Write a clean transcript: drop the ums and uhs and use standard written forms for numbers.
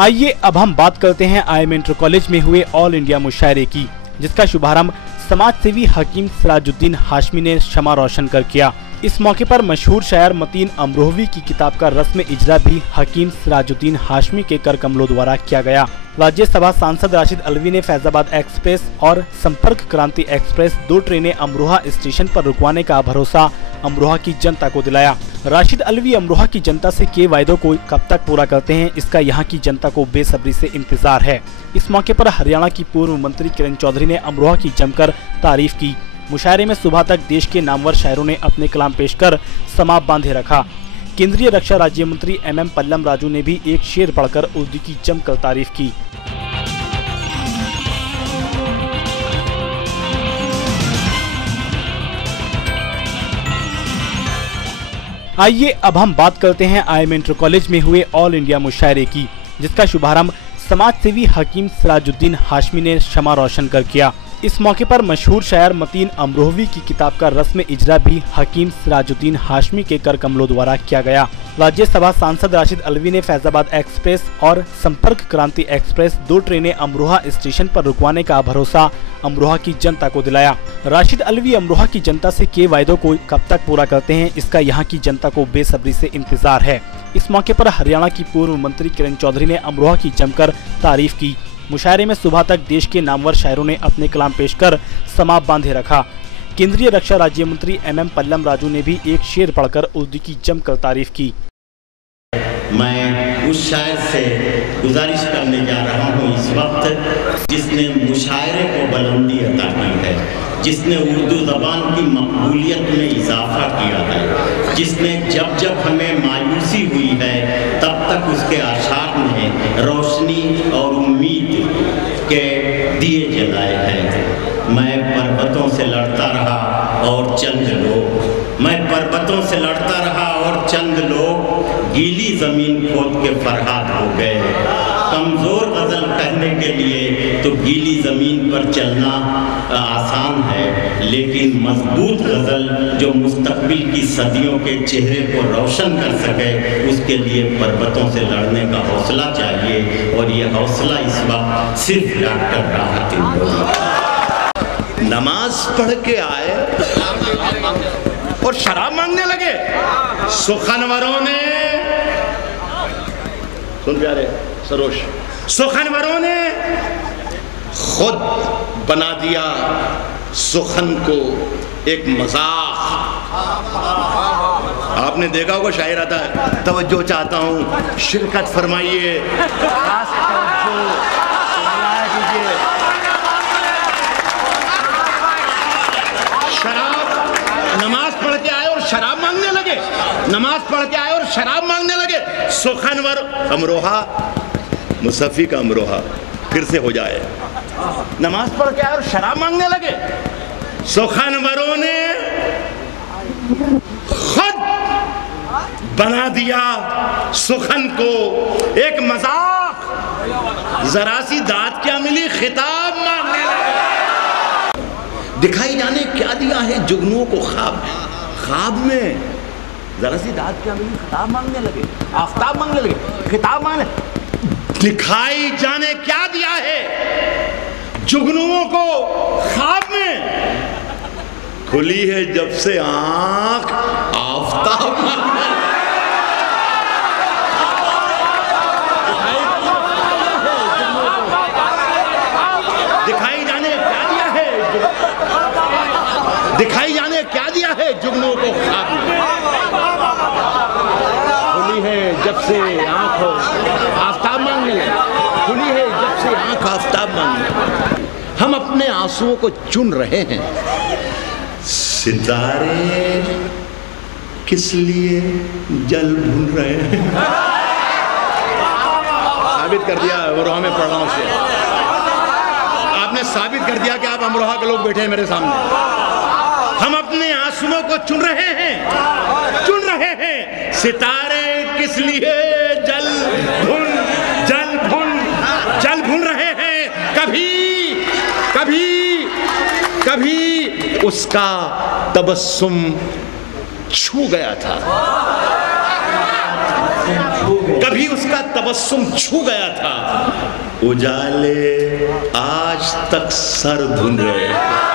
आइए अब हम बात करते हैं IIM इंटर कॉलेज में हुए ऑल इंडिया मुशायरे की, जिसका शुभारंभ समाज सेवी हकीम सिराजुद्दीन हाशमी ने शमा रोशन कर किया। इस मौके पर मशहूर शायर मतीन अमरोहवी की किताब का रस्म इजरा भी हकीम सिराजुद्दीन हाशमी के कर कमलों द्वारा किया गया। राज्यसभा सांसद राशिद अलवी ने फैजाबाद एक्सप्रेस और संपर्क क्रांति एक्सप्रेस 2 ट्रेनें अमरोहा स्टेशन पर रुकवाने का भरोसा अमरोहा की जनता को दिलाया। राशिद अलवी अमरोहा की जनता से किए वायदों को कब तक पूरा करते हैं, इसका यहाँ की जनता को बेसब्री से इंतजार है। इस मौके पर हरियाणा की पूर्व मंत्री किरण चौधरी ने अमरोहा की जमकर तारीफ की। मुशायरे में सुबह तक देश के नामवर शायरों ने अपने कलाम पेश कर समा बांधे रखा। केंद्रीय रक्षा राज्य मंत्री MM पल्लम राजू ने भी एक शेर पढ़कर उर्दू की जमकर तारीफ की। आइए अब हम बात करते हैं IIM इंटर कॉलेज में हुए ऑल इंडिया मुशायरे की, जिसका शुभारंभ समाज सेवी हकीम सिराजुद्दीन हाशमी ने शमा रोशन कर किया। इस मौके पर मशहूर शायर मतीन अमरोहवी की किताब का रस्म इजरा भी हकीम सिराजुद्दीन हाशमी के कर कमलों द्वारा किया गया। राज्यसभा सांसद राशिद अलवी ने फैजाबाद एक्सप्रेस और संपर्क क्रांति एक्सप्रेस 2 ट्रेनें अमरोहा स्टेशन पर रुकवाने का भरोसा अमरोहा की जनता को दिलाया। राशिद अलवी अमरोहा की जनता से किए वायदों को कब तक पूरा करते हैं, इसका यहाँ की जनता को बेसब्री से इंतजार है। इस मौके पर हरियाणा की पूर्व मंत्री किरण चौधरी ने अमरोहा की जमकर तारीफ की। मुशायरे में सुबह तक देश के नामवर शायरों ने अपने कलाम पेश कर समा बांधे रखा। केंद्रीय रक्षा राज्य मंत्री MM पल्लम राजू ने भी एक शेर पढ़कर उर्दू की जमकर तारीफ की। मैं उस शायर से गुजारिश करने जा रहा हूँ इस वक्त, जिसने मुशायरे को बुलंदी अता की है, जिसने उर्दू ज़बान की मकबूलियत में इजाफा किया है, जिसने जब जब हमें मायूसी हुई है तब तक उसके आशार ने रोशनी और उम्मीद के दिए जलाए हैं। मैं पर्वतों से लड़ता रहा और चंद लोग, मैं पर्वतों से लड़ता रहा और चंद लोग गीली ज़मीन खोद के फरहाद हो गए। कमज़ोर गज़ल कहने के लिए तो गीली ज़मीन पर चलना आसान है, लेकिन मजबूत गज़ल जो मुस्तक़बिल की सदियों के चेहरे को रोशन कर सके, उसके लिए पर्वतों से लड़ने का हौसला चाहिए। और ये हौसला इस वक्त सिर्फ डॉक्टर राहत इंदौरी। नमाज पढ़ के आए और शराब मांगने लगे। सुखनवरों ने, सुन प्यारे सरोश, सुखनवरों ने खुद बना दिया सुखन को एक मजाक। आपने देखा होगा शायर आता है, तवज्जो चाहता हूँ, शिरकत फरमाइए, खास तवज्जो दीजिए। शराब, नमाज पढ़ के आए और शराब मांगने लगे। नमाज पढ़ के आए और शराब मांगने लगे। सुखनवर अमरोहा, मुसफ़ी का अमरोहा फिर से हो जाए। नमाज पढ़ के आए और शराब मांगने लगे। सुखनवरों ने खुद बना दिया सुखन को एक मजाक। जरा सी दाद क्या मिली, खिताब मांगने लगे। दिखाई जाने क्या दिया है जुगनुओं को ख्वाब में। ख्वाब में जरा सी दाद क्या मिली, खिताब मांगने लगे, आफ्ताब मांगने लगे, खिताब मांगने। दिखाई जाने क्या दिया है जुगनुओं को ख्वाब में। खुली है जब से आंख, आफ्ताब मांगने। दिखाई जाने क्या दिया है, दिखाई जाने क्या दिया है जुगनुओं को ख्वाब में। खुली है जब से आंख आफ्ताब मांगने लगे। खुली है जब से आंख आफ्ताब मांगने लगे। हम अपने आंसुओं को चुन रहे हैं। सितारे किस लिए जल भून रहे हैं। साबित कर दिया अमरोहा में पढ़ रहा हूं से। आपने साबित कर दिया कि आप अमरोहा के लोग बैठे हैं मेरे सामने। हम अपने आंसुओं को चुन रहे हैं, चुन रहे हैं। सितारे किस लिए जल भून रहे हैं। कभी कभी कभी उसका तबस्सुम छू गया था। कभी उसका तबस्सुम छू गया था, उजाले आज तक सर धुन रहे।